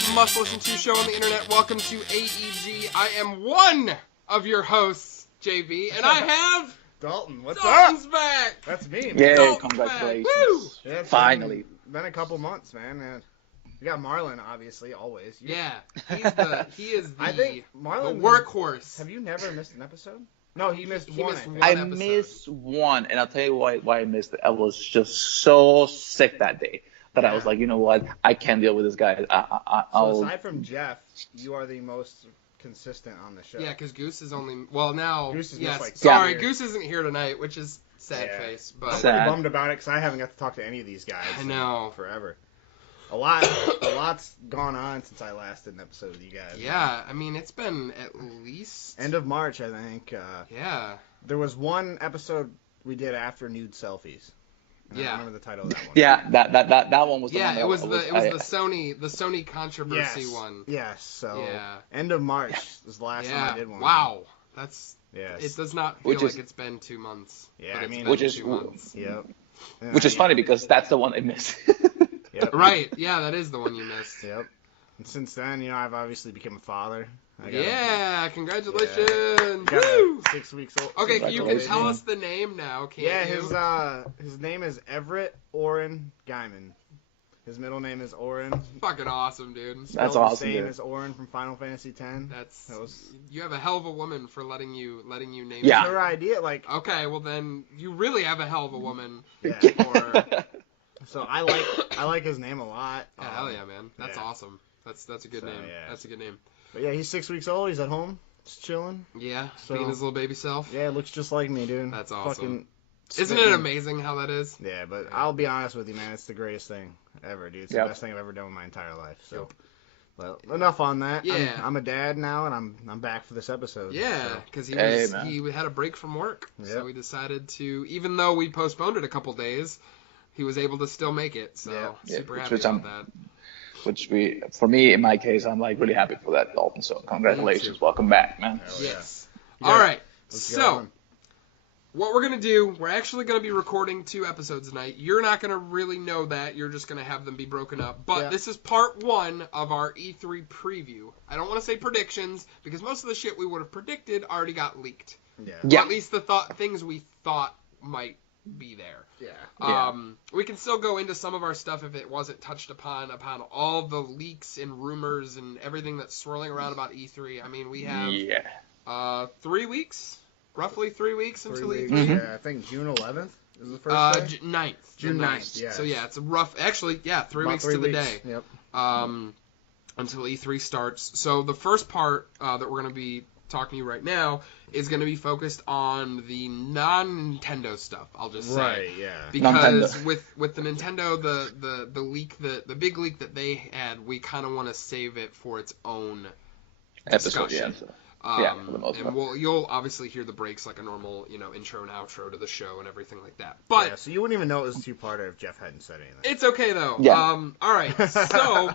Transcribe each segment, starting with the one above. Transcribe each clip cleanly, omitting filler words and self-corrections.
most must-listen to show on the internet. Welcome to AEG. I am one of your hosts, JV, and I have... Dalton, what's Dalton's up? back! That's me. Yay, Dalton's congratulations. back. Woo! Yeah, it's Finally. Been a couple months, man. You got Marlon, obviously, always. Yeah, he is the I think Marlon, workhorse. Have you never missed an episode? No, he missed He one. missed I think. one. I episode. missed one, and I'll tell you why I missed it. I was just so sick that day that I was like, you know what? I can't deal with this guy. So aside from Jeff, you are the most consistent on the show. Yeah, because Goose is only... Well, now... Goose is yes, just like sorry, weird. Goose isn't here tonight, which is sad face, but... I'm Sad. pretty bummed about it because I haven't got to talk to any of these guys. I know. Forever. A lot's gone on since I last did an episode with you guys. Yeah, I mean, it's been at least... End of March, I think. Yeah. There was one episode we did after nude selfies. And I Yeah. don't remember the title of that one. Yeah, that one was the Yeah, one that it was I- the Sony controversy Yes. one. Yes. So Yeah. end of March was the last time I did one. Wow. That's... Yes. It does not feel Which like is- it's been 2 months. Yeah, but I it's mean- been Which is- 2 months. Yep. Which is funny because that's the one I missed. Yep. Right. Yeah, that is the one you missed. Yep. And since then, I've obviously become a father. I got Yeah, congratulations. got Woo! a 6 weeks old. Okay, you can Congratulations. tell us the name now, can't Yeah, you? his name is Everett Oren Guyman. His middle name is Oren. Fucking awesome, dude. That's Spelled the awesome, same dude. as Oren from Final Fantasy X. That's was- you have a hell of a woman for letting you name Yeah. It's her idea, like, Okay, well then you really have a hell of a woman. yeah. Or So I like his name a lot. yeah, hell yeah, man. That's yeah. awesome. That's a good So, name. yeah. That's a good name. But yeah, he's 6 weeks old. He's at home, just chilling. Yeah, So- being his little baby self. Yeah, looks just like me, dude. That's awesome. Fucking Isn't it spitting- amazing how that is? Yeah, but Yeah. I'll be honest with you, man. It's the greatest thing ever, dude. It's Yep. the best thing I've ever done in my entire life. So, well, enough on that. Yeah. I'm a dad now, and I'm back for this episode. Yeah, so. because Hey, man. he had a break from work, so Yep. we decided to, even though we postponed it a couple days, he was able to still make it. So Yeah. super Yeah, happy which about I'm- that. Which for me, in my case, I'm like really happy for that, Dalton. So congratulations, welcome back, man. Hell yeah. Yes. You All got- right. Let's go So on. what we're gonna do, we're actually gonna be recording 2 episodes tonight. You're not gonna really know that. You're just gonna have them be broken up. But Yeah. this is part 1 of our E3 preview. I don't want to say predictions because most of the shit we would have predicted already got leaked. Yeah. Or Yeah. at least the things we thought might be there. Yeah. Yeah. We can still go into some of our stuff if it wasn't touched upon all the leaks and rumors and everything that's swirling around about E3. I mean, we have Yeah. 3 weeks, roughly 3 weeks 3 until weeks, E3. Yeah, I think June 11th is the first day. 9th. June the 9th, yes. So yeah, it's a rough. Actually, yeah, 3 About weeks 3 to the weeks. day. Yep. Until E3 starts. So the first part that we're going to be talking to you right now is going to be focused on the non-Nintendo stuff. I'll just say. Right. Yeah. Because Nintendo. with the Nintendo, the leak, the big leak that they had, we kind of want to save it for its own Episode, yeah. discussion. So, yeah, for the most and part. you'll obviously hear the breaks like a normal, intro and outro to the show and everything like that. But Yeah, so you wouldn't even know it was 2-parter if Jeff hadn't said anything. it's okay though. Yeah. All right. So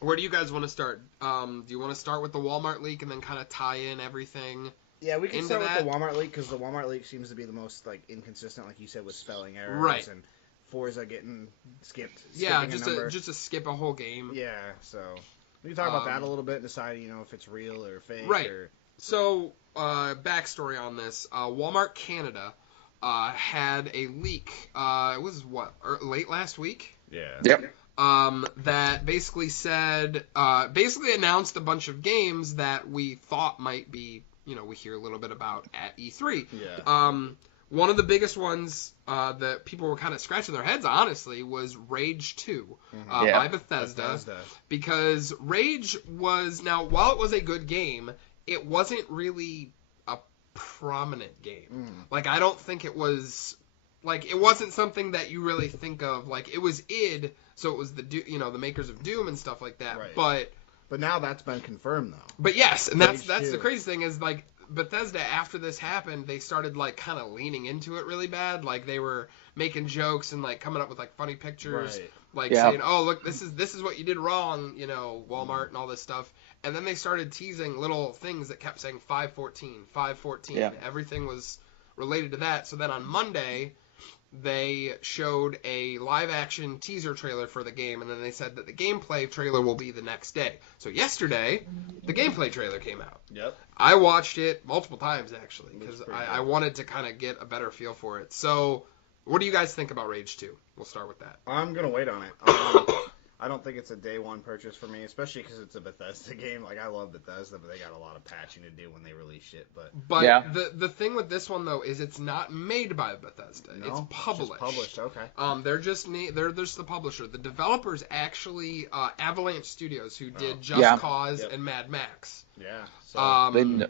where do you guys want to start? Do you want to start with the Walmart leak and then kind of tie in everything? Yeah, we can into start that. with the Walmart leak because the Walmart leak seems to be the most inconsistent, like you said, with spelling errors Right. and Forza getting skipped. Yeah, skipping a number. just to skip a whole game. Yeah, so we can talk about that a little bit and decide, if it's real or fake. Right. Or... So, backstory on this: Walmart Canada had a leak. It was late last week. Yeah. Yep. That basically said, announced a bunch of games that we thought might be, we hear a little bit about at E3. Yeah. One of the biggest ones that people were kind of scratching their heads, honestly, was Rage 2 Yeah. by Bethesda. Because Rage was, now, while it was a good game, it wasn't really a prominent game. Like, I don't think it was, it wasn't something that you really think of. Like, it was id, so it was the makers of Doom and stuff like that. Right. But now that's been confirmed, though. But yes, and that's Rage 2. the crazy thing is, Bethesda, after this happened, they started, kind of leaning into it really bad. Like, they were making jokes and, coming up with, funny pictures. Right. Saying, oh, look, this is what you did wrong, Walmart and all this stuff. And then they started teasing little things that kept saying 514, 514. Yeah. Everything was related to that. So then on Monday, they showed a live-action teaser trailer for the game, and then they said that the gameplay trailer will be the next day. So yesterday, the gameplay trailer came out. Yep. I watched it multiple times, actually, because pretty I good. wanted to kind of get a better feel for it. So, what do you guys think about Rage 2? We'll start with that. I'm going to wait on it. I don't think it's a day one purchase for me, especially because it's a Bethesda game. Like, I love Bethesda, but they got a lot of patching to do when they release shit. But Yeah. the thing with this one, though, is it's not made by Bethesda. no, it's published. Just published, okay. They're just the publisher. The developers actually Avalanche Studios, who did Oh. Just Yeah. Cause Yep. and Mad Max. Yeah. So,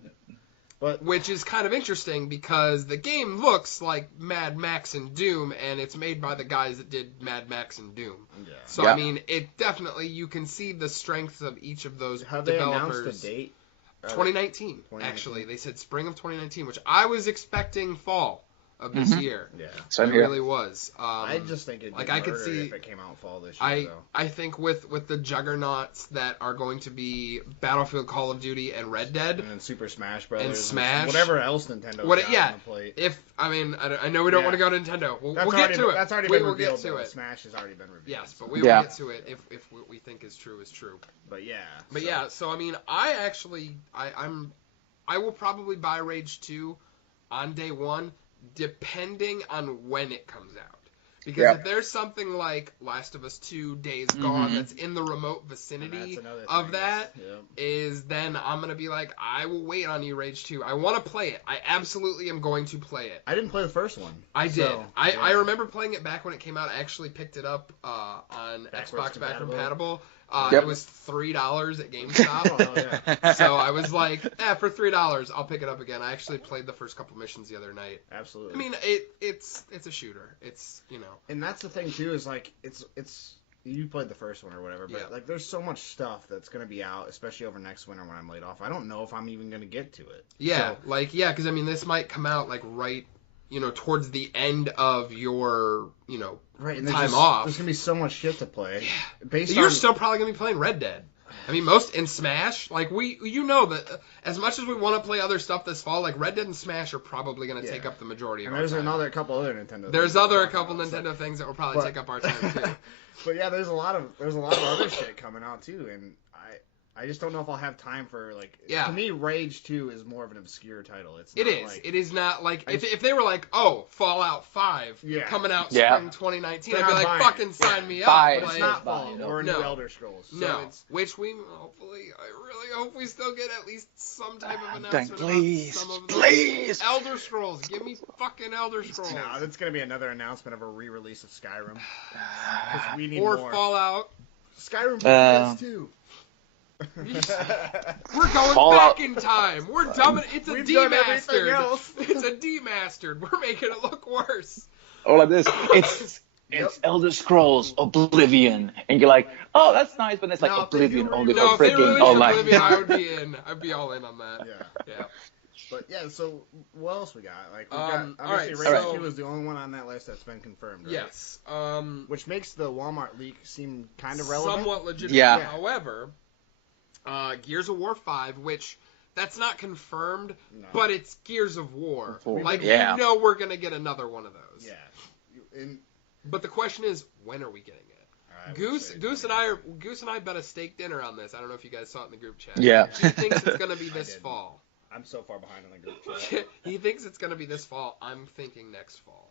Which is kind of interesting because the game looks like Mad Max and Doom, and it's made by the guys that did Mad Max and Doom. yeah. So Yeah. I mean, it definitely, you can see the strengths of each of those Have they developers. announced a date? 2019, 2019. actually. They said spring of 2019, which I was expecting fall of this year. Yeah. Same It here. really was. I just think it'd be like, I could murder see- if it came out fall this year, though. I think with the juggernauts that are going to be Battlefield, Call of Duty, and Red Dead, And then Super Smash Brothers. Smash. Whatever else Nintendo What- got yeah. on the plate. I know we don't Yeah. want to go to Nintendo. We'll That's get already, to it. That's already we been will revealed, get to though. it. Smash has already been revealed. Yes, but we Yeah. will get to it if what we think is true is true. But yeah. But so- yeah, so I mean, I will probably buy Rage 2 on day one, depending on when it comes out. Because Yeah. if there's something like Last of Us 2 Days Gone Mhm. that's in the remote and vicinity that's another of thing, that, yeah. is then I'm going to be like, I will wait on you, Rage 2. I want to play it. I absolutely am going to play it. I didn't play the first one. I did. So, I yeah. remember playing it back when it came out. I actually picked it up on Backwards Xbox Back compatible? Compatible. Yep. It was $3 at GameStop. Oh, yeah. So I was like, for $3, I'll pick it up again. I actually played the first couple missions the other night. Absolutely. I mean, it's a shooter. It's, and that's the thing too, is like it's you played the first one or whatever, but Yeah. like there's so much stuff that's gonna be out, especially over next winter when I'm laid off. I don't know if I'm even gonna get to it. yeah, So, because I mean, this might come out like right, towards the end of your, right, and time off. There's gonna be so much shit to play. Based You're on still probably gonna be playing Red Dead. I mean, most in Smash, like that as much as we want to play other stuff this fall, like Red Dead and Smash are probably going to take Yeah. up the majority of and our there's time. another couple other Nintendo. There's things other we're a couple talking about, Nintendo things that will probably but- take up our time too. But yeah, there's a lot of other shit coming out too, and I just don't know if I'll have time for like. Yeah. To me, Rage 2 is more of an obscure title. It's It not is. Like, It is not like I if they were like, oh, Fallout 5 Yeah. coming out Yeah. spring 2019, They're I'd be not like, buying fucking it. sign Yeah. me Buy up. it. But it's Like, not Fine, Fallout no. or a No. new Elder Scrolls. So no, it's, which I really hope we still get at least some type of Dang, announcement please, about some of those. please. Elder Scrolls, give me fucking Elder Scrolls. no, it's gonna be another announcement of a re-release of Skyrim. 'Cause we need Or more. Fallout. Skyrim for Uh, PS2. We're going Fallout. back in time. We're dumb. It's a We've done everything demastered. else. It's a demastered. We're making it look worse. Or like this. It's Elder Scrolls Oblivion, and you're like, oh, that's nice, but it's like No, if they do Oblivion only No, for if they freaking released online. Oblivion, I would be in. I'd be all in on that. Yeah. Yeah. But yeah, so what else we got? Like we Um, got obviously alright, Rage so- 2 is the only one on that list that's been confirmed. Right? Yes. Which makes the Walmart leak seem kind of relevant. Somewhat legitimate. Yeah. However, Gears of War 5, which that's not confirmed, No. but it's Gears of War. Like, Yeah. we're going to get another one of those. Yeah. And But the question is, when are we getting it? I would Goose say- Goose and I bet a steak dinner on this. I don't know if you guys saw it in the group chat. Yeah. He thinks it's going to be this didn't. fall. I'm so far behind on the group chat. He thinks it's going to be this fall. I'm thinking next fall.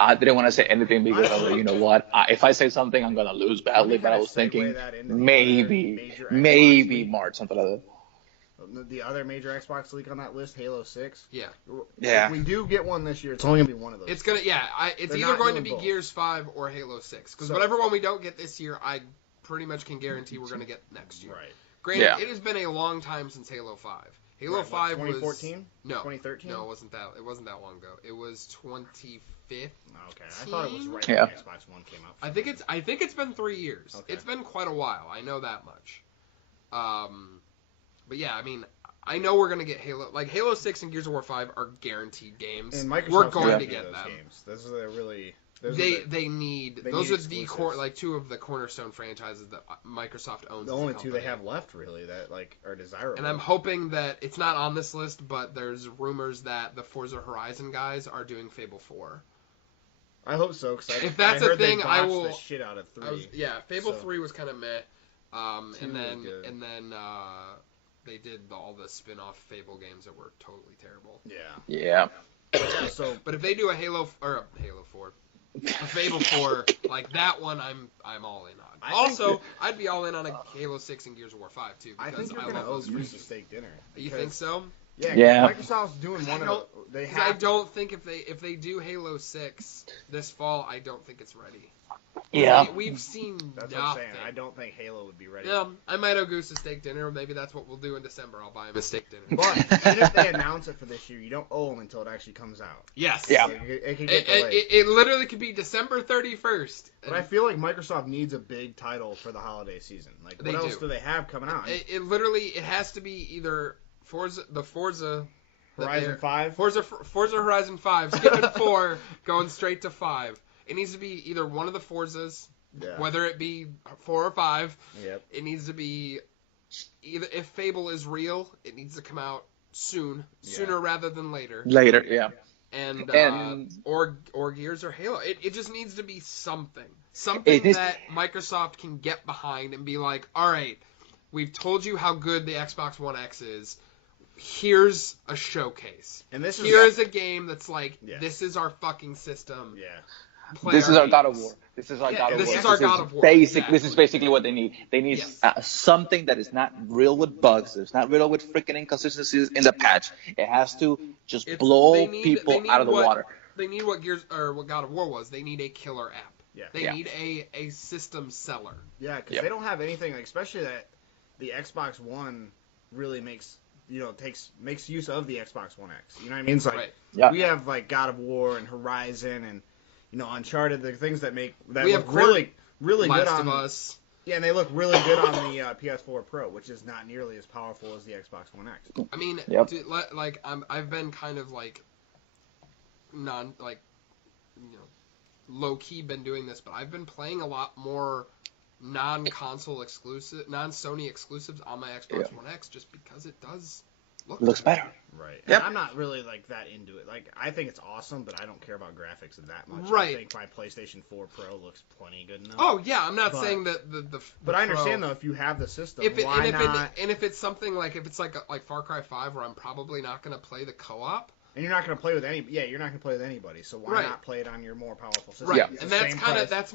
I didn't want to say anything because I was like, you know what? If I say something, I'm gonna lose badly. But I was thinking maybe March, something like that. The other major Xbox leak on that list, Halo 6. Yeah. Yeah. If we do get one this year, it's only gonna be one of those. It's gonna it's They're either not going to doing be both. Gears 5 or Halo 6. Because So- whatever one we don't get this year, I pretty much can guarantee we're gonna get next year. Right. Granted, Yeah. it has been a long time since Halo 5. Halo What, 5 2014? was 2013? No, it wasn't that long ago. It was 25th. Okay, I thought it was right Yeah. when Xbox One came out. I think it's been 3 years. Okay. It's been quite a while. I know that much. But yeah, I mean, I know we're gonna get Halo. Like Halo 6 and Gears of War 5 are guaranteed games. And Microsoft's we're going gonna to do get those them. games. Those are really. Those They are the, they need they those need are the exclusives. like two of the cornerstone franchises that Microsoft owns. the as a only two they company. have left, really, that like are desirable. And I'm hoping that it's not on this list, but there's rumors that the Forza Horizon guys are doing Fable 4. I hope so, because if that's I heard a thing, they I botched will. the shit out of 3. Fable 3 was kind of meh. Two was good. And then they did all the spin-off Fable games that were totally terrible. Yeah. So, but if they do a Halo 4, a Fable 4, like that one, I'm all in on. I'd be all in on a Halo 6 and Gears of War 5 too. I Because think you're gonna owe Goose a steak dinner. You think so? Yeah. Microsoft's doing one of the. I don't think if they do Halo 6 this fall, I don't think it's ready. Yeah. We've seen That's nothing. what I'm saying. I don't think Halo would be ready. Yeah, I might owe Goose a steak dinner. Maybe that's what we'll do in December. I'll buy him a steak dinner. But even if they announce it for this year, you don't owe them until it actually comes out. Yes. Yeah. So it can get delayed. It literally could be December 31st. But I feel like Microsoft needs a big title for the holiday season. Like, what else do they have coming out? It has to be either Forza Horizon 5? Forza Horizon 5, skipping 4, going straight to 5. It needs to be either one of the Forzas, whether it be 4 or 5. Yep. It needs to be either, if Fable is real, it needs to come out sooner rather than later. Later, yeah. And or Gears or Halo. It just needs to be something that Microsoft can get behind and be like, all right, we've told you how good the Xbox One X is. Here's a showcase. And here's a game that's like, this is our fucking system. Yeah. This is our God of War. This is our God of War. This is basically what they need. They need something that is not riddled with bugs. It's not riddled with freaking inconsistencies in the patch. It has to just blow people out of the water. They need what God of War was. They need a killer app. Yeah. They need a system seller. Yeah, because they don't have anything, like, especially that the Xbox One really makes use of the Xbox One X. You know what I mean? It's like we have like God of War and Horizon and Uncharted, the things that look really good on us. Yeah, and they look really good on the PS4 Pro, which is not nearly as powerful as the Xbox One X. I mean, I've been kind of like low key been doing this, but I've been playing a lot more non-console exclusive, non-Sony exclusives on my Xbox One X just because it does looks better. Right. Yep. And I'm not really like that into it. Like, I think it's awesome, but I don't care about graphics that much. Right. I think my PlayStation 4 Pro looks plenty good enough. Oh yeah, I'm not saying that the But I understand though, if you have the system, why not? And if it's something like, if it's like Far Cry 5, where I'm probably not going to play the co-op. And you're not going to play with you're not going to play with anybody. So why not play it on your more powerful system? Right. And that's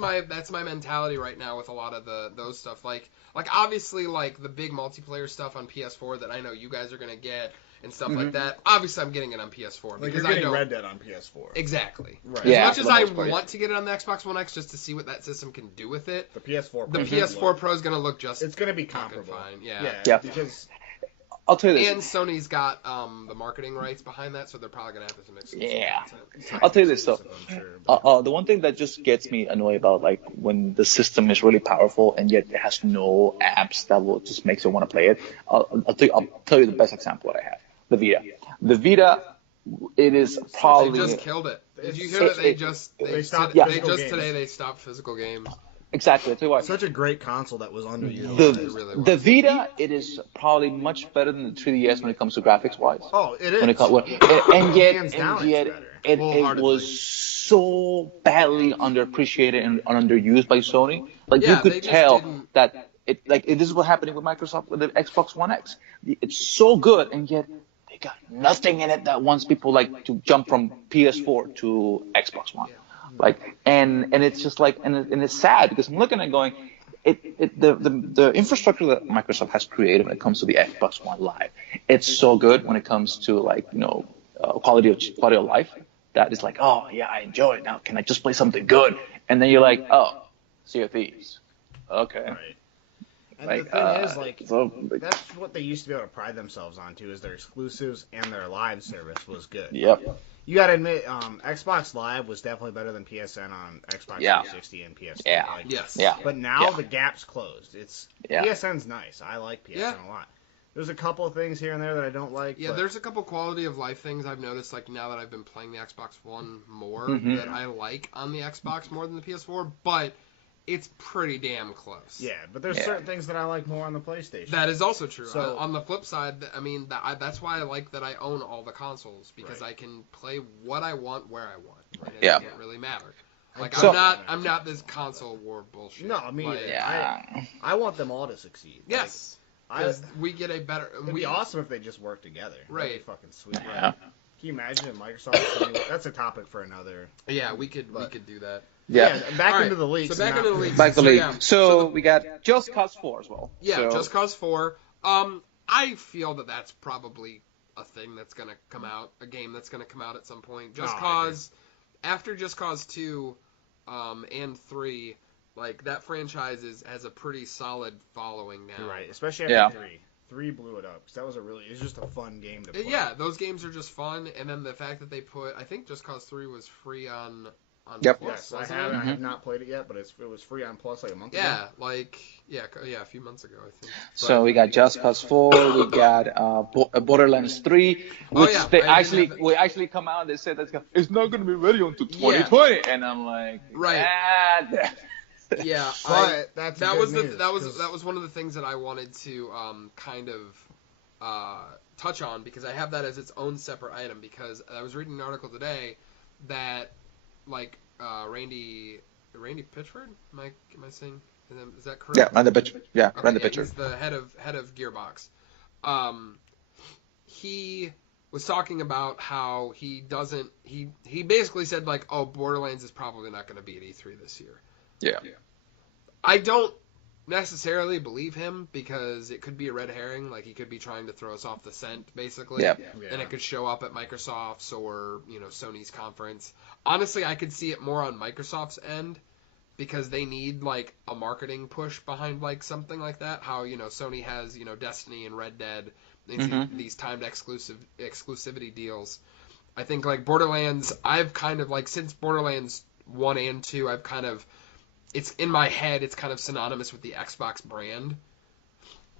my mentality right now with a lot of those stuff. Like obviously like the big multiplayer stuff on PS4 that I know you guys are going to get and stuff like that. Obviously I'm getting it on PS4 because you're getting Red Dead on PS4. Exactly. Right. Yeah, as much as I want to get it on the Xbox One X just to see what that system can do with it. The PS4 Pro is going to look it's going to be comparable. Fine. Yeah. Because I'll tell you this. And Sony's got the marketing rights behind that, so they're probably going to have some exclusive content. I'll tell you this, though. The one thing that just gets me annoyed about, like, when the system is really powerful and yet it has no apps that will just makes you want to play it, I'll tell you the best example that I have. The Vita. The Vita, it is probably... They just killed it. Did you hear that they stopped today they stopped physical games? Exactly. I'll tell you what. Such a great console that was underutilized. The Vita, it is probably much better than the 3DS when it comes to graphics wise. Oh, it is. And yet it was so badly underappreciated and underused by Sony. Like you could tell that this is what happening with Microsoft with the Xbox One X. It's so good, and yet they got nothing in it that wants people like to jump from PS4 to Xbox One. Like and it's just like and it's sad because I'm looking at going the infrastructure that Microsoft has created when it comes to the Xbox One Live, it's so good when it comes to like quality of life that is like, oh yeah, I enjoy it now, can I just play something good? And then you're like, oh, Sea of Thieves, okay. Right. And the thing is, that's what they used to be able to pride themselves on too, is their exclusives and their live service was good. Yep. You gotta admit, Xbox Live was definitely better than PSN on Xbox 360 and PS3. But now the gap's closed. PSN's nice. I like PSN a lot. There's a couple of things here and there that I don't like. Yeah, there's a couple quality of life things I've noticed, like now that I've been playing the Xbox One more, that I like on the Xbox more than the PS4, but it's pretty damn close. Yeah, but there's certain things that I like more on the PlayStation. That is also true. So, on the flip side, I mean, that's why I like that I own all the consoles, because I can play what I want where I want. Right? It doesn't really matter. Like, So, I'm not this console war bullshit. No, I mean, like, I want them all to succeed. Yes. Because we get a better... It'd be awesome if they just work together. Right. That'd be fucking sweet. Yeah. Right? Can you imagine if Microsoft... That's a topic for another... Yeah, we could do that. Yeah. Back into the league. So back into the league. Back to the league. Yeah. So we got Just Cause 4 as well. Yeah, Just Cause 4. I feel that that's probably a thing that's going to come out, a game that's going to come out at some point. Just Cause, after Just Cause 2 and 3, like, that franchise has a pretty solid following now. You're right, especially after 3. 3 blew it up, because that was it was just a fun game to play. Yeah, those games are just fun, and then the fact that they I think Just Cause 3 was free on Plus. Yes, I have not played it yet, but it was free on Plus like a month ago. Yeah, a few months ago, I think. So we got Just Cause 4, we got Borderlands 3, which we actually come out and they said that it's not going to be ready until 2020, and I'm like, right. Yeah, but that was one of the things that I wanted to kind of touch on, because I have that as its own separate item, because I was reading an article today that, like, Randy Pitchford, am I saying, is that correct? Yeah, Randy Pitchford. Yeah, okay, Randy Pitchford. He's the head of Gearbox. He was talking about how he basically said, like, oh, Borderlands is probably not going to be at E3 this year. Yeah. I don't necessarily believe him, because it could be a red herring. Like, he could be trying to throw us off the scent, basically. Yeah. And it could show up at Microsoft's or, Sony's conference. Honestly, I could see it more on Microsoft's end, because they need, like, a marketing push behind, like, something like that. How, Sony has, Destiny and Red Dead, these timed exclusivity deals. I think, like, Borderlands, I've kind of, like, since Borderlands 1 and 2, I've kind of... It's in my head, it's kind of synonymous with the Xbox brand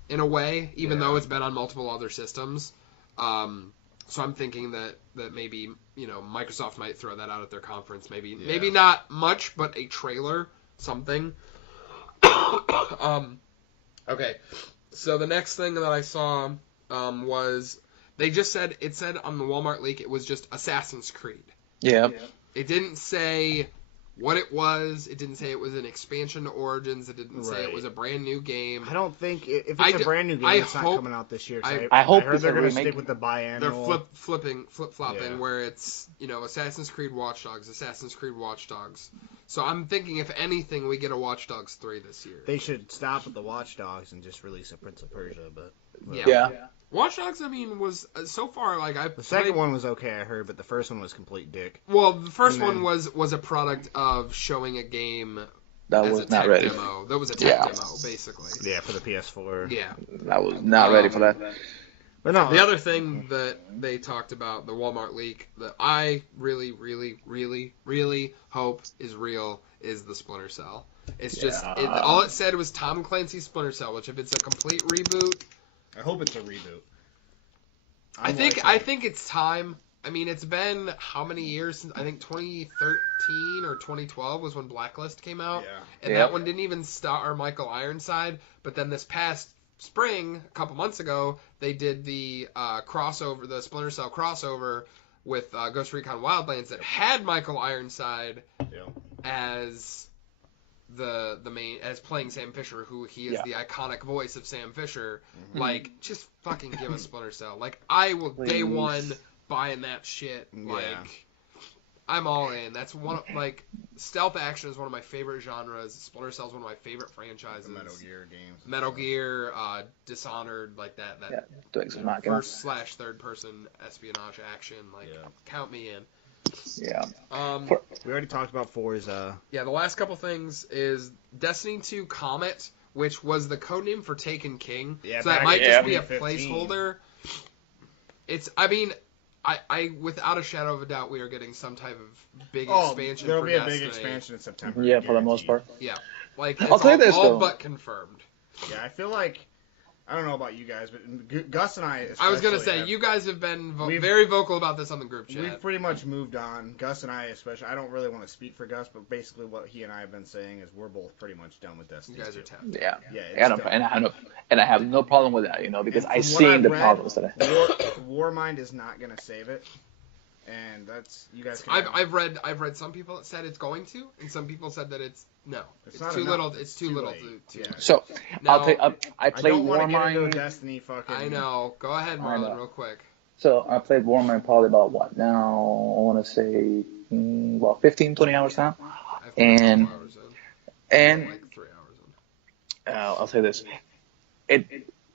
in a way, even though it's been on multiple other systems. So I'm thinking that maybe, Microsoft might throw that out at their conference. Maybe not much, but a trailer, something. Okay. So the next thing that I saw was it said on the Walmart leak, it was just Assassin's Creed. Yeah. It didn't say what it was. It didn't say it was an expansion to Origins. It didn't say it was a brand new game. I don't think if it's a brand new game, it's not coming out this year. I hope heard they're going to stick with the biannual. They're flip-flopping, where it's Assassin's Creed Watch Dogs. So I'm thinking, if anything, we get a Watch Dogs 3 this year. They should stop at the Watch Dogs and just release a Prince of Persia. But yeah. Watch Dogs, I mean, was so far the second one was okay, I heard, but the first one was complete dick. Well, the first one was a product of showing a game that was not ready. Demo. That was a tech demo, basically. Yeah, for the PS4. Yeah, that was not ready for that. But no, the other thing that they talked about, the Walmart leak, that I really, really, really, really hope is real, is the Splinter Cell. It's just all it said was Tom Clancy's Splinter Cell, which if it's a complete reboot. I hope it's a reboot. I think it's time. I mean, it's been how many years since? I think 2013 or 2012 was when Blacklist came out. Yeah. And that one didn't even star Michael Ironside. But then this past spring, a couple months ago, they did the crossover, the Splinter Cell crossover with Ghost Recon Wildlands that had Michael Ironside as the main, as playing Sam Fisher, who he is the iconic voice of Sam Fisher. Like, just fucking give us Splinter Cell. Like, I will day one buying that shit. Like, I'm all in. That's one of, like, stealth action is one of my favorite genres. Splinter Cell is one of my favorite franchises. The Metal Gear games. Metal Gear, Dishonored, like that first / third person espionage action. Like, count me in. Yeah. We already talked about Forza. Yeah, the last couple things is Destiny 2 Comet, which was the codename for Taken King. Yeah, so that might just be a placeholder. I mean, I without a shadow of a doubt, we are getting some type of big expansion. There'll be a big expansion in September. Yeah, for the most part. Yeah, like I'll tell you this all though. But confirmed. Yeah, I feel like. I don't know about you guys, but Gus and I I was going to say, you guys have been very vocal about this on the group chat. We've pretty much moved on. Gus and I especially. I don't really want to speak for Gus, but basically what he and I have been saying is we're both pretty much done with Destiny. You guys are tapped. Yeah. And I have no problem with that, because I've seen the problems that Warmind is not going to save it. And that's you guys. I've read some people that said it's going to, and some people said that it's too little. It's too little to. Yeah. So now, I played Warmind. Destiny fucking. I know. Go ahead, Marlon, real quick. So I played Warmind probably about what now? I want to say 15, 20 hours now. And like 3 hours in. I'll say this: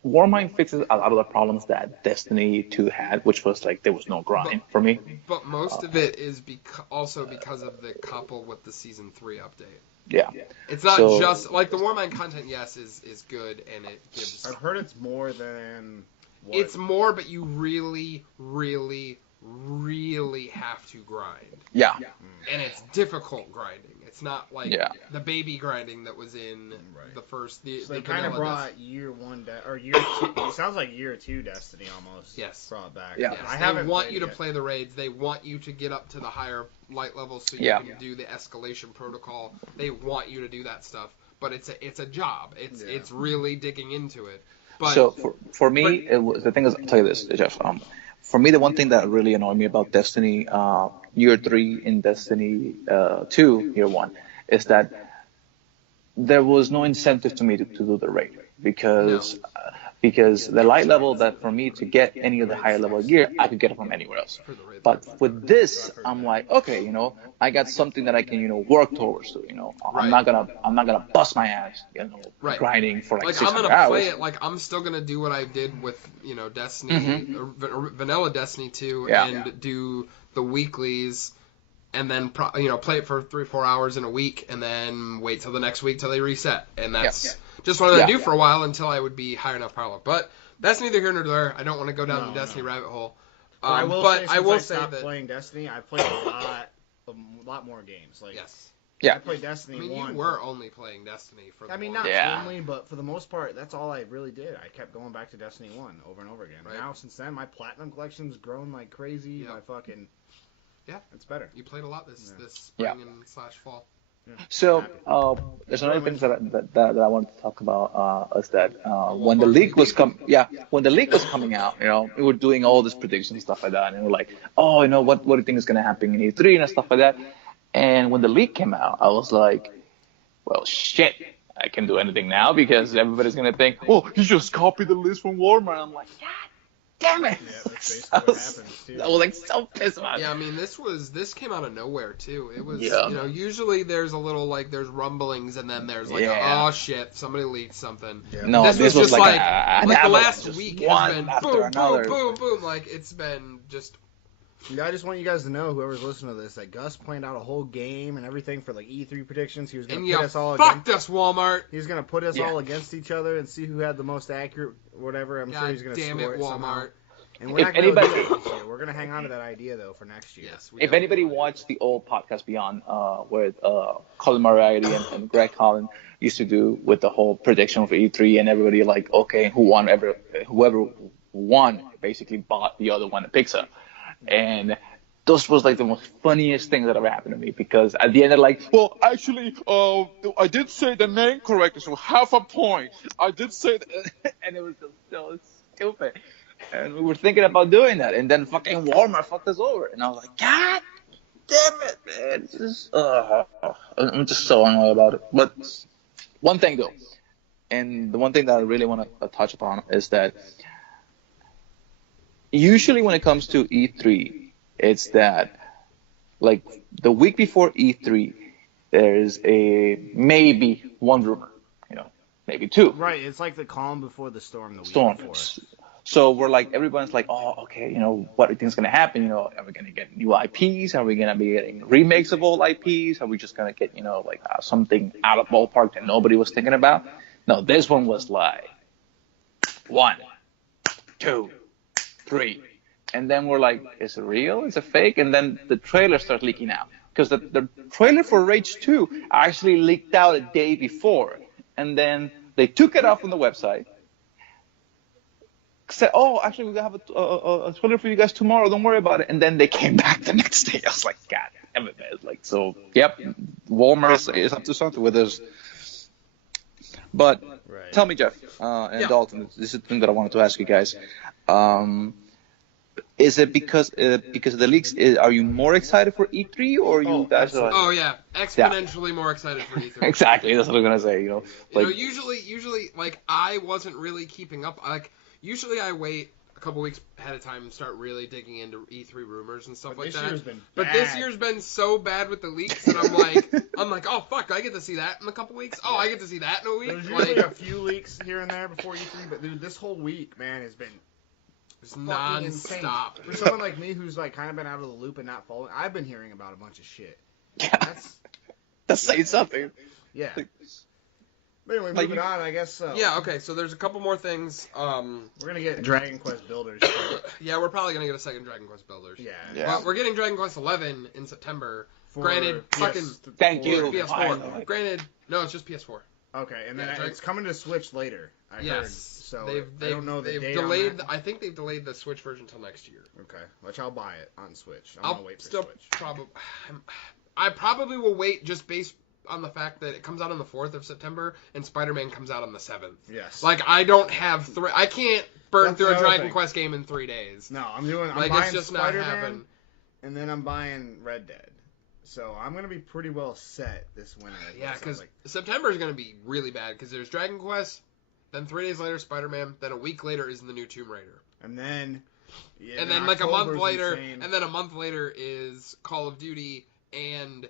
Warmind fixes a lot of the problems that Destiny 2 had, which was like there was no grind for me. But most of it is also because of the couple with the Season 3 update. Yeah. It's not just like the Warmind content, yes, is good, and it gives. I've heard it's more than. It's more, but you really, really, really have to grind. Yeah. And it's difficult grinding. It's not like the baby grinding that was in the first. So they kind of brought year 1 or year 2. It sounds like year 2 Destiny almost. Yes. Brought back. Yeah. Yes. They want you to play the raids. They want you to get up to the higher light levels so you can do the escalation protocol. They want you to do that stuff. But it's a job. It's really digging into it. But, so for me, it was the thing is, I'll tell you this, Jeff. For me, the one thing that really annoyed me about Destiny Year 3 in Destiny 2 Year 1 is that there was no incentive to me to do the raid because the light level that for me to get any of the higher level gear, I could get it from anywhere else. But with this, I'm like, okay, I got something that I can, work towards. So, I'm not gonna bust my ass, grinding for like 6 I'm gonna hours. play it like I'm still gonna do what I did with Destiny, vanilla Destiny 2, and do the weeklies, and then play it for 3-4 hours in a week, and then wait till the next week till they reset, and that's just what I'm gonna do for a while until I would be high enough power level. But that's neither here nor there. I don't want to go down the Destiny rabbit hole. I will say that playing Destiny, I played a lot more games. Like I played Destiny 1. You were only playing Destiny for. Not only, but for the most part, that's all I really did. I kept going back to Destiny 1 over and over again. Right. Now, since then, my platinum collection's grown like crazy. My fucking it's better. You played a lot this spring and /fall. Yeah. So there's another thing that I wanted to talk about is that when the leak was coming out, we were doing all this prediction stuff like that, and we were like, oh, what do you think is going to happen in E3 and stuff like that. And when the leak came out, I was like, well, shit, I can do anything now because everybody's going to think, oh, you just copied the list from Walmart. I'm like, God damn it. Yeah, that's basically what happens, too. I was like so pissed about it. Yeah, I mean, this came out of nowhere, too. It was, usually there's a little, there's rumblings and then there's oh, shit, somebody leaked something. Yeah. No, this was just like the last week has been boom, boom, boom, boom. Like, it's been just... I just want you guys to know, whoever's listening to this, that Gus planned out a whole game and everything for E3 predictions. He was going to put us all fucked us, Walmart. He was going to put us all against each other and see who had the most accurate whatever. I'm sure he's going to score it Walmart. Somehow. And we're not going to do that this year. We're going to hang on to that idea though for next year. Yes. If anybody watched the old podcast Beyond, where Colin Moriarty and Greg Collin used to do with the whole prediction for E3 and everybody like, okay, whoever won basically bought the other one at Pixar. And those was like the most funniest thing that ever happened to me because at the end they're like, well, actually, I did say the name correctly, so half a point. I did say that, and it was just so stupid. And we were thinking about doing that, and then fucking Walmart fucked us over, and I was like, God damn it, man! It's just, I'm just so annoyed about it. But one thing though, and the one thing that I really want to touch upon is that. Usually when it comes to E3, it's that, like, the week before E3, there's maybe one rumor, maybe two. Right, it's like the calm before the storm the week before. So we're like, everyone's like, oh, okay, what do you think is going to happen? Are we going to get new IPs? Are we going to be getting remakes of old IPs? Are we just going to get, something out of ballpark that nobody was thinking about? No, this one was like 1, 2, 3, and then we're like, is it real? Is it fake? And then the trailer starts leaking out because the trailer for Rage 2 actually leaked out a day before, and then they took it off from the website, said, oh, actually we're gonna have a trailer for you guys tomorrow, don't worry about it, and then they came back the next day. I was like, God damn it, man. Like, so yep, Walmart is up to something with this. But tell me, Jeff and Dalton, this is the thing that I wanted to ask you guys. Is it because of the leaks? Are you more excited for E3 or you guys are? Oh yeah, exponentially more excited for E3. Exactly, that's what I'm gonna say. Usually, like I wasn't really keeping up. Like usually, I wait a couple weeks ahead of time and start really digging into E3 rumors and stuff like that. But this year's been so bad with the leaks that I'm like, oh fuck, I get to see that in a couple weeks. Oh, I get to see that in a week. There's usually a few leaks here and there before E3, but dude, this whole week, man, has been non-stop. For someone like me who's like kind of been out of the loop and not following, I've been hearing about a bunch of shit. Yeah, that's saying something. Yeah. But anyway, moving on, I guess. Yeah, okay, so there's a couple more things. We're going to get Dragon Quest Builders. Yeah, we're probably going to get a second Dragon Quest Builders. Yeah. Well, we're getting Dragon Quest 11 in September. Granted, thank you. PS4. Granted, no, it's just PS4. Okay, and then it's coming to Switch later, I heard. So I don't know the date delayed. on that. I think they've delayed the Switch version until next year. Okay, which I'll buy it on Switch. I'm going to wait for Switch. I probably will wait just based on the fact that it comes out on the 4th of September and Spider-Man comes out on the 7th. Yes. Like, I don't have I can't burn through a Dragon Quest game in 3 days. No, I'm buying it's just Spider-Man, and then I'm buying Red Dead. So I'm going to be pretty well set this winter. Yeah, because September is going to be really bad because there's Dragon Quest, then 3 days later Spider-Man, then a week later is the new Tomb Raider. And then... Yeah, and then like a month later, and then a month later is Call of Duty and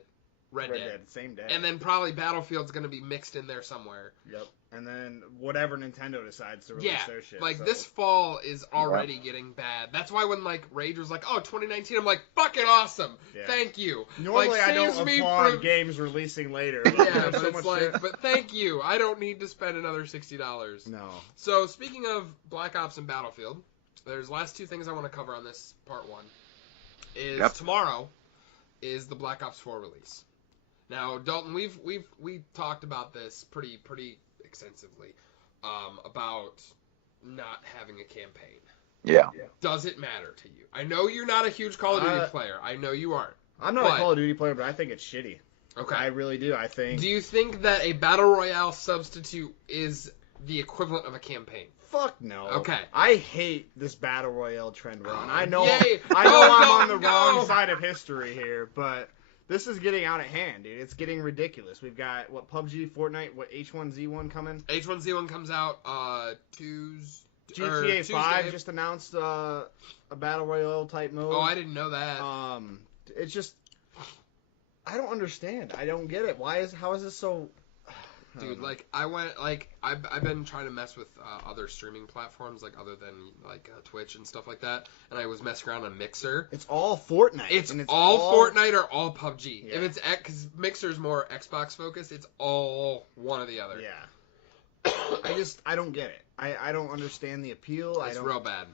Red Dead. Same day. And then probably Battlefield's going to be mixed in there somewhere. Yep. And then whatever Nintendo decides to release their shit. Like this fall is already getting bad. That's why when like Rage was like, oh, 2019, I'm like, fucking awesome. Yeah. Thank you. Normally I don't applaud games releasing later. Yeah, but it's like, but thank you. I don't need to spend another $60. No. So speaking of Black Ops and Battlefield, there's last 2 things I want to cover on this part 1. Is tomorrow is the Black Ops 4 release. Now, Dalton, we've talked about this pretty extensively about not having a campaign. Yeah. Does it matter to you? I know you're not a huge Call of Duty player. I know you aren't. I'm not a Call of Duty player, but I think it's shitty. Okay. I really do. I think. Do you think that a battle royale substitute is the equivalent of a campaign? Fuck no. Okay. I hate this battle royale trend we're on. I know I'm on the wrong side of history here, but this is getting out of hand, dude. It's getting ridiculous. We've got PUBG, Fortnite, H1Z1 coming. H1Z1 comes out GTA 5 just announced a battle royale type mode. Oh, I didn't know that. It's just I don't understand. I don't get it. How is this so? Dude, I've been trying to mess with other streaming platforms, like other than Twitch and stuff like that, and I was messing around on Mixer. It's all Fortnite. It's all Fortnite or all PUBG. Yeah. If it's because Mixer's more Xbox focused, it's all one or the other. Yeah. I don't get it. I don't understand the appeal. It's real bad.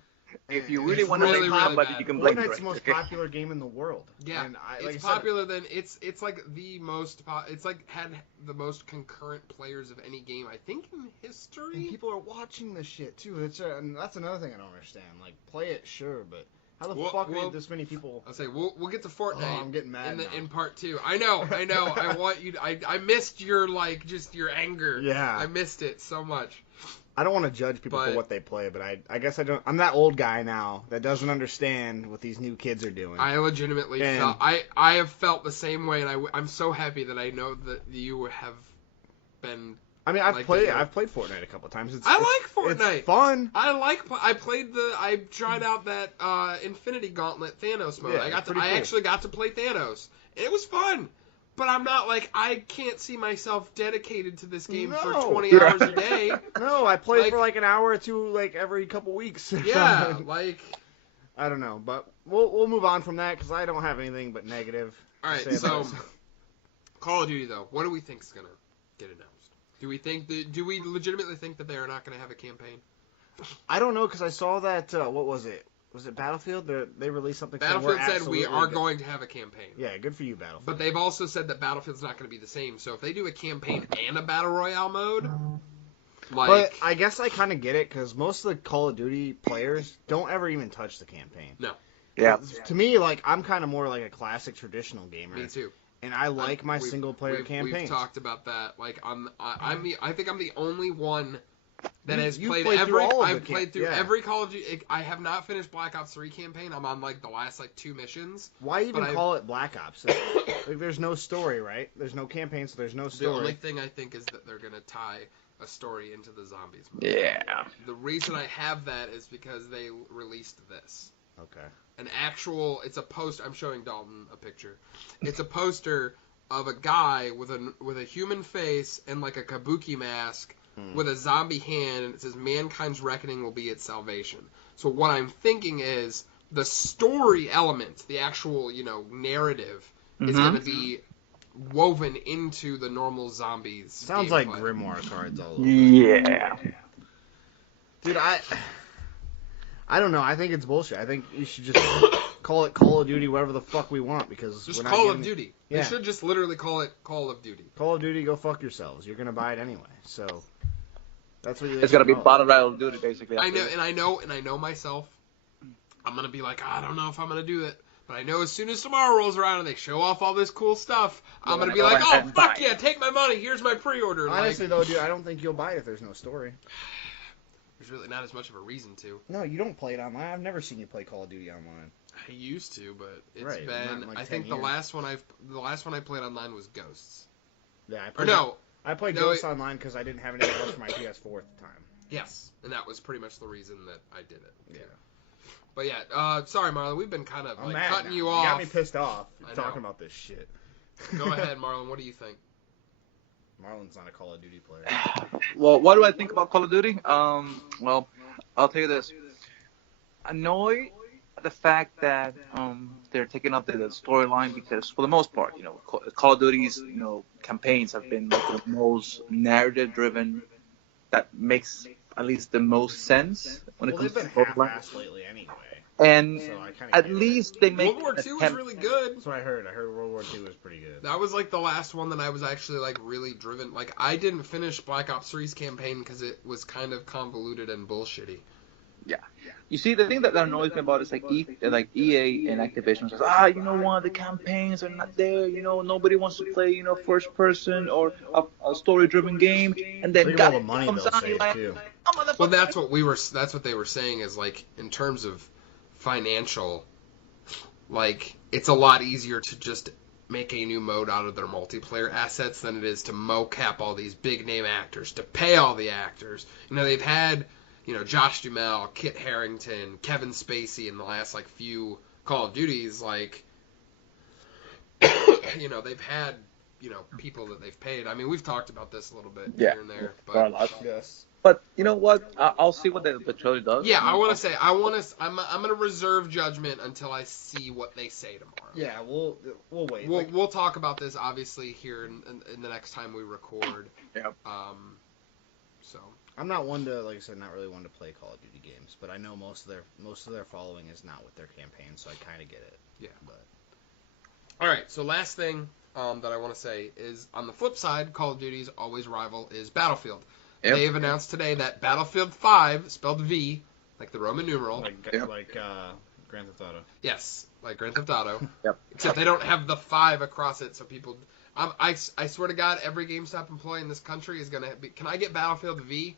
If you really want to blame somebody, you can blame Fortnite's the most popular game in the world. Yeah, and it's popular than it's like the most. It's like had the most concurrent players of any game I think in history. And people are watching this shit too. And that's another thing I don't understand. Like, play it, sure, but how the fuck did this many people? I'll say we'll get to Fortnite. Oh, I'm getting mad in part 2. I know. I want you. I missed your just your anger. Yeah, I missed it so much. I don't want to judge people for what they play, but I guess I don't. I'm that old guy now that doesn't understand what these new kids are doing. I legitimately felt I have felt the same way, and I'm so happy that I know that you have been. I mean, I've played Fortnite a couple of times. I like Fortnite. It's fun. I tried out that Infinity Gauntlet Thanos mode. Yeah, I actually got to play Thanos. It was fun. But I'm not I can't see myself dedicated to this game for 20 hours a day. No, I play for an hour or two every couple weeks. Yeah, I don't know, but we'll move on from that because I don't have anything but negative. All right, so Call of Duty though, what do we think is gonna get announced? Do we legitimately think that they are not gonna have a campaign? I don't know because I saw that what was it? Was it Battlefield? They released something. Battlefield said we are going to have a campaign. Yeah, good for you, Battlefield. But they've also said that Battlefield's not going to be the same. So if they do a campaign and a battle royale mode, but I guess I kind of get it because most of the Call of Duty players don't ever even touch the campaign. No. Yeah. To me, I'm kind of more like a classic traditional gamer. Me too. And I like my single player campaigns. We've talked about that. I think I'm the only one that has played every. I've played through every Call of Duty. I have not finished Black Ops 3 campaign. I'm on like the last like 2 missions. Why even call it Black Ops? Like, there's no story, right? There's no campaign, so there's no story. The only thing I think is that they're gonna tie a story into the zombies movie. Yeah. The reason I have that is because they released this. Okay. It's a poster. I'm showing Dalton a picture. It's a poster of a guy with a human face and like a kabuki mask with a zombie hand, and it says mankind's reckoning will be its salvation. So what I'm thinking is the story element, the actual, narrative is going to be woven into the normal zombies. Sounds gameplay. Like Grimoire cards all over. Yeah. Dude, I don't know. I think it's bullshit. I think you should just call it Call of Duty, whatever the fuck we want, because just Call of Duty. Yeah. They should just literally call it Call of Duty. Call of Duty, go fuck yourselves. You're gonna buy it anyway. So that's what it's gonna be Battle Royale Duty, basically. I know myself. I'm gonna be like, I don't know if I'm gonna do it, but I know as soon as tomorrow rolls around and they show off all this cool stuff, I'm gonna be like, oh fuck yeah, take my money. Here's my pre-order. Honestly, though, dude, I don't think you'll buy it if there's no story. There's really not as much of a reason to. No, you don't play it online. I've never seen you play Call of Duty online. I used to, but it's been. Like I think the last one I played online was Ghosts. Yeah, I played Ghosts online because I didn't have anything else for my PS4 at the time. Yes, and that was pretty much the reason that I did it. Yeah. But yeah, sorry, Marlon. We've been kind of cutting you off. You got me pissed off talking about this shit. Go ahead, Marlon. What do you think? Marlon's not a Call of Duty player. Well, what do I think about Call of Duty? Well, I'll tell you this. Annoyed at the fact that they're taking up the storyline because, for the most part, Call of Duty's campaigns have been like the most narrative-driven. That makes at least the most sense when it comes to storyline. They've been half-assed lately anyway. And so at least they make World War II was really good. That's what I heard. I heard World War II was pretty good. That was like the last one that I was actually like really driven. Like I didn't finish Black Ops 3's campaign because it was kind of convoluted and bullshitty. Yeah. You see, the thing that annoys me about it is like EA and Activision says, the campaigns are not there. Nobody wants to play, first person or a story-driven game. And then all the money they'll save too. Well, that's what they were saying is like in terms of financial, like it's a lot easier to just make a new mode out of their multiplayer assets than it is to mocap all these big name actors, to pay all the actors. They've had Josh Duhamel, Kit Harington, Kevin Spacey in the last like few Call of Duties, like they've had people that they've paid. I mean, we've talked about this a little bit here and there, but yes. But you know what? I'll see what the trailer does. Yeah, I'm gonna reserve judgment until I see what they say tomorrow. Yeah, we'll wait. We'll talk about this obviously here in the next time we record. Yep. So I'm not one to, like I said, not really one to play Call of Duty games, but I know most of their following is not with their campaign, so I kind of get it. Yeah. But all right. So last thing that I want to say is on the flip side, Call of Duty's always rival is Battlefield. Yep. They've announced today that Battlefield 5, spelled V, like the Roman numeral. Like Grand Theft Auto. Yes, like Grand Theft Auto. Yep. Except they don't have the 5 across it, so people... I swear to God, every GameStop employee in this country is going to be... Can I get Battlefield V?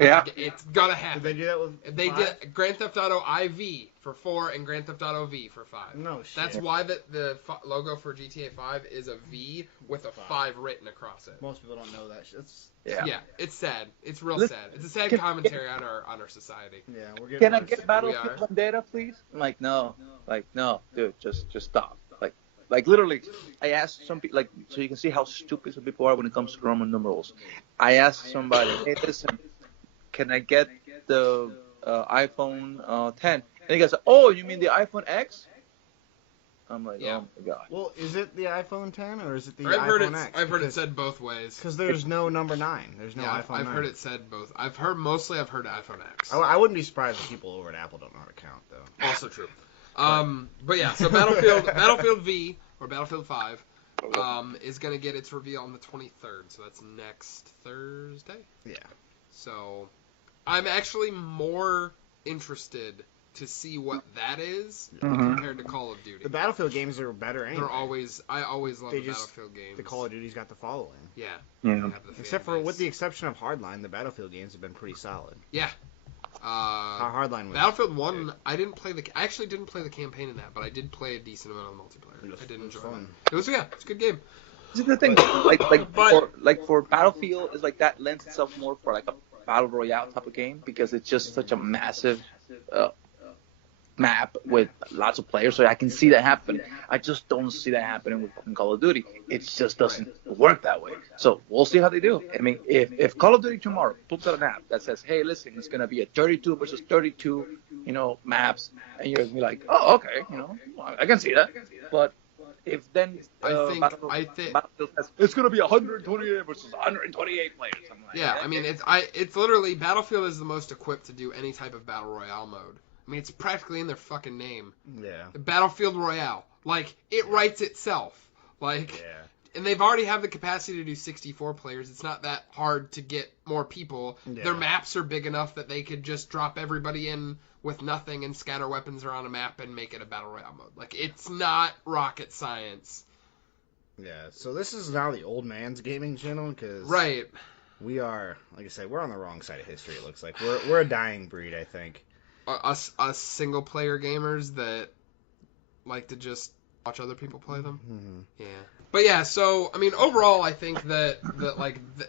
Yeah. It's going to happen. Did they do that with They 5? Did Grand Theft Auto IV for 4 and Grand Theft Auto V for 5. No shit. That's why the logo for GTA 5 is a V with a 5 written across it. Most people don't know that shit. Yeah, it's sad. It's real sad. It's a sad commentary on our society. Yeah, we're getting. Can I get Battlefield data, please? Like no, dude, just stop. Like literally, I asked some people, so you can see how stupid some people are when it comes to Roman numerals. I asked somebody, hey, listen, can I get the iPhone 10? And he goes, oh, you mean the iPhone X? I'm like, oh my god. Well, is it the iPhone 10 or is it the iPhone X? I've heard it said both ways. Because there's no number 9. There's no iPhone 9. I've heard it said both. I've heard iPhone X. I wouldn't be surprised if people over at Apple don't know how to count, though. Also true. But yeah, so Battlefield V, or Battlefield 5, is going to get its reveal on the 23rd, so that's next Thursday? Yeah. So, I'm actually more interested to see what that is compared to Call of Duty. The Battlefield games are better anyway. I always love the Battlefield games. The Call of Duty's got the following. Yeah. Except for, with the exception of Hardline, the Battlefield games have been pretty solid. Yeah. Hardline was Battlefield 1, I actually didn't play the campaign in that, but I did play a decent amount of multiplayer. I did enjoy it. It was a good game. This is the thing, for Battlefield, is like that lends itself more for like a battle royale type of game because it's just such a massive map with lots of players, so I can see that happen. I just don't see that happening with Call of Duty. It just doesn't work that way. So we'll see how they do. I mean, if Call of Duty tomorrow puts out an app that says, hey, listen, it's gonna be a 32 versus 32, maps, and you're gonna be like, oh, okay, I can see that, but if then I think it's gonna be 128 versus 128 players. I mean, it's literally Battlefield is the most equipped to do any type of battle royale mode. I mean, it's practically in their fucking name. Yeah. Battlefield Royale, like it writes itself. And they've already have the capacity to do 64 players. It's not that hard to get more people. Yeah. Their maps are big enough that they could just drop everybody in with nothing and scatter weapons around a map and make it a battle royale mode. Like, it's not rocket science. Yeah, so this is now the old man's gaming channel, because we are, like I said, we're on the wrong side of history, it looks like. We're a dying breed, I think. Us single-player gamers that like to just watch other people play them. Mm-hmm. Yeah. But yeah, so, I mean, overall, I think that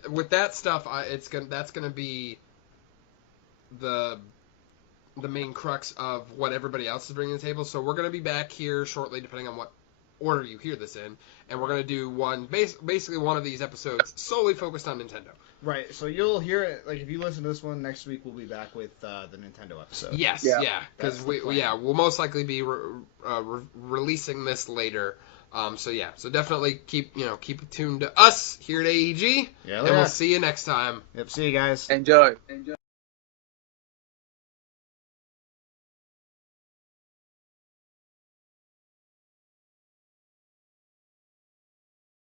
with that stuff, that's gonna be the main crux of what everybody else is bringing to the table. So we're going to be back here shortly, depending on what order you hear this in, and we're going to do basically one of these episodes solely focused on Nintendo. Right, so you'll hear it, like, if you listen to this one, next week we'll be back with the Nintendo episode. Yes, because we'll most likely be releasing this later. So definitely keep tuned to us here at AEG, and we'll see you next time. Yep, see you guys. Enjoy.